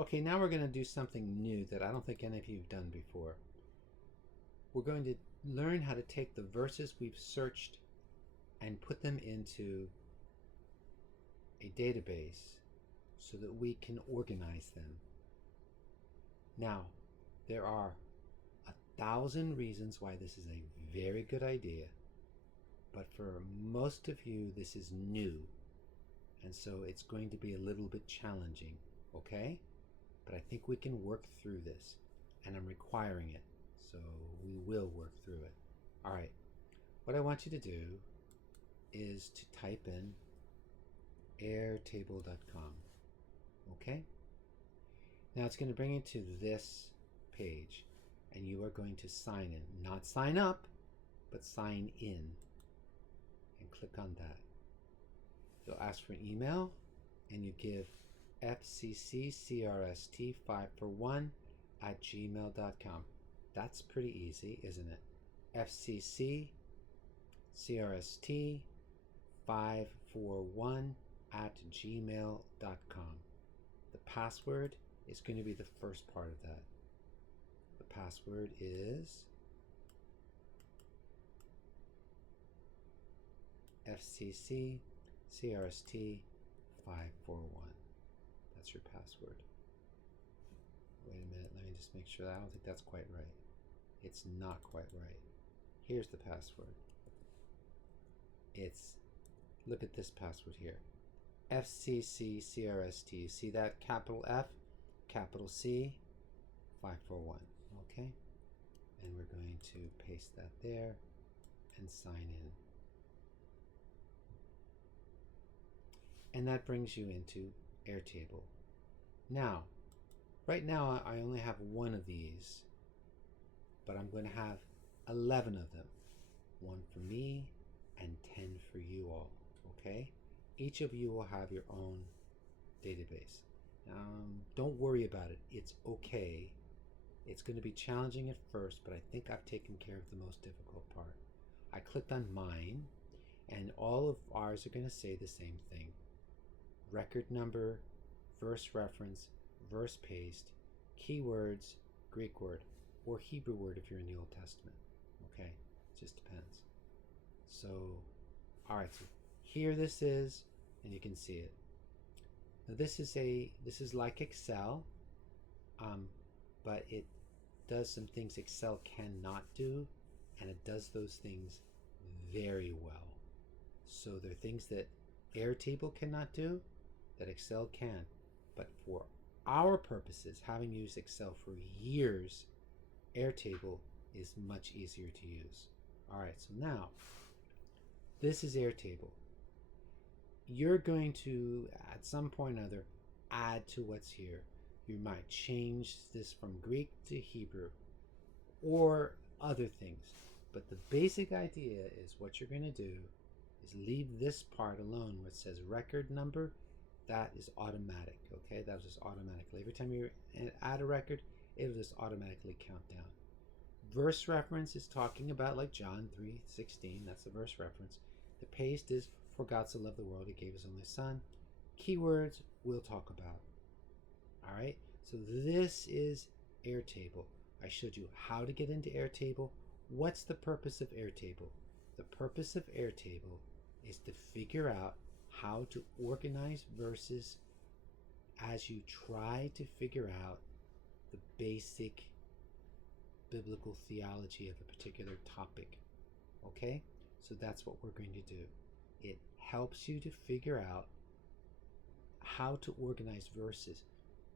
Okay, now we're going to do something new that I don't think any of you have done before. We're going to learn how to take the verses we've searched and put them into a database so that we can organize them. Now, there are 1,000 reasons why this is a very good idea, but for most of you, this is new, and so it's going to be a little bit challenging, okay? But I think we can work through this, and I'm requiring it, so we will work through it. All right, what I want you to do is to type in airtable.com, okay? Now it's going to bring you to this page, and you are going to sign in. Not sign up, but sign in. And click on that. You'll ask for an email, and you give fccrst541@gmail.com. That's pretty easy, isn't it? fccrst541@gmail.com. The password is going to be the first part of that. The password is fccrst541. That's your password. Wait a minute, let me just make sure. I don't think that's quite right. It's not quite right. Here's the password. Look at this password here. fccrst. See that capital F, capital C, 541. Okay? And we're going to paste that there and sign in. And that brings you into Airtable. Now, right now I only have one of these, but I'm going to have 11 of them. One for me and 10 for you all, okay? Each of you will have your own database. Don't worry about it. It's okay. It's going to be challenging at first, but I think I've taken care of the most difficult part. I clicked on mine, and all of ours are going to say the same thing. Record number, verse reference, verse paste, keywords, Greek word, or Hebrew word if you're in the Old Testament. Okay, it just depends. So, all right, so here this is, and you can see it. Now this is like Excel, but it does some things Excel cannot do, and it does those things very well. So there are things that Airtable cannot do that Excel can, but for our purposes, having used Excel for years, Airtable is much easier to use. All right, so now this is Airtable. You're going to, at some point or other, add to what's here. You might change this from Greek to Hebrew or other things, but the basic idea is what you're going to do is leave this part alone where it says record number. That is automatic, okay? That was just automatically. Every time you add a record, it'll just automatically count down. Verse reference is talking about like John 3:16. That's the verse reference. The paste is for God so loved the world, he gave his only son. Keywords we'll talk about. All right, so this is Airtable. I showed you how to get into Airtable. What's the purpose of Airtable? The purpose of Airtable is to figure out how to organize verses as you try to figure out the basic biblical theology of a particular topic. Okay? So that's what we're going to do. It helps you to figure out how to organize verses.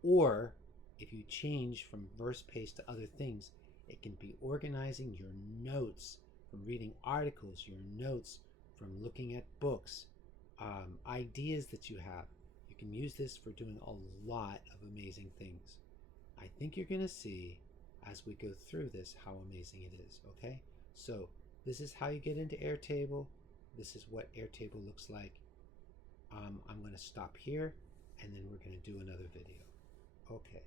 Or if you change from verse paste to other things, it can be organizing your notes from reading articles, your notes from looking at books, ideas that you have. You can use this for doing a lot of amazing things. I think you're going to see as we go through this how amazing it is, okay? So this is how you get into Airtable. This is what Airtable looks like. I'm going to stop here, and then we're going to do another video. Okay.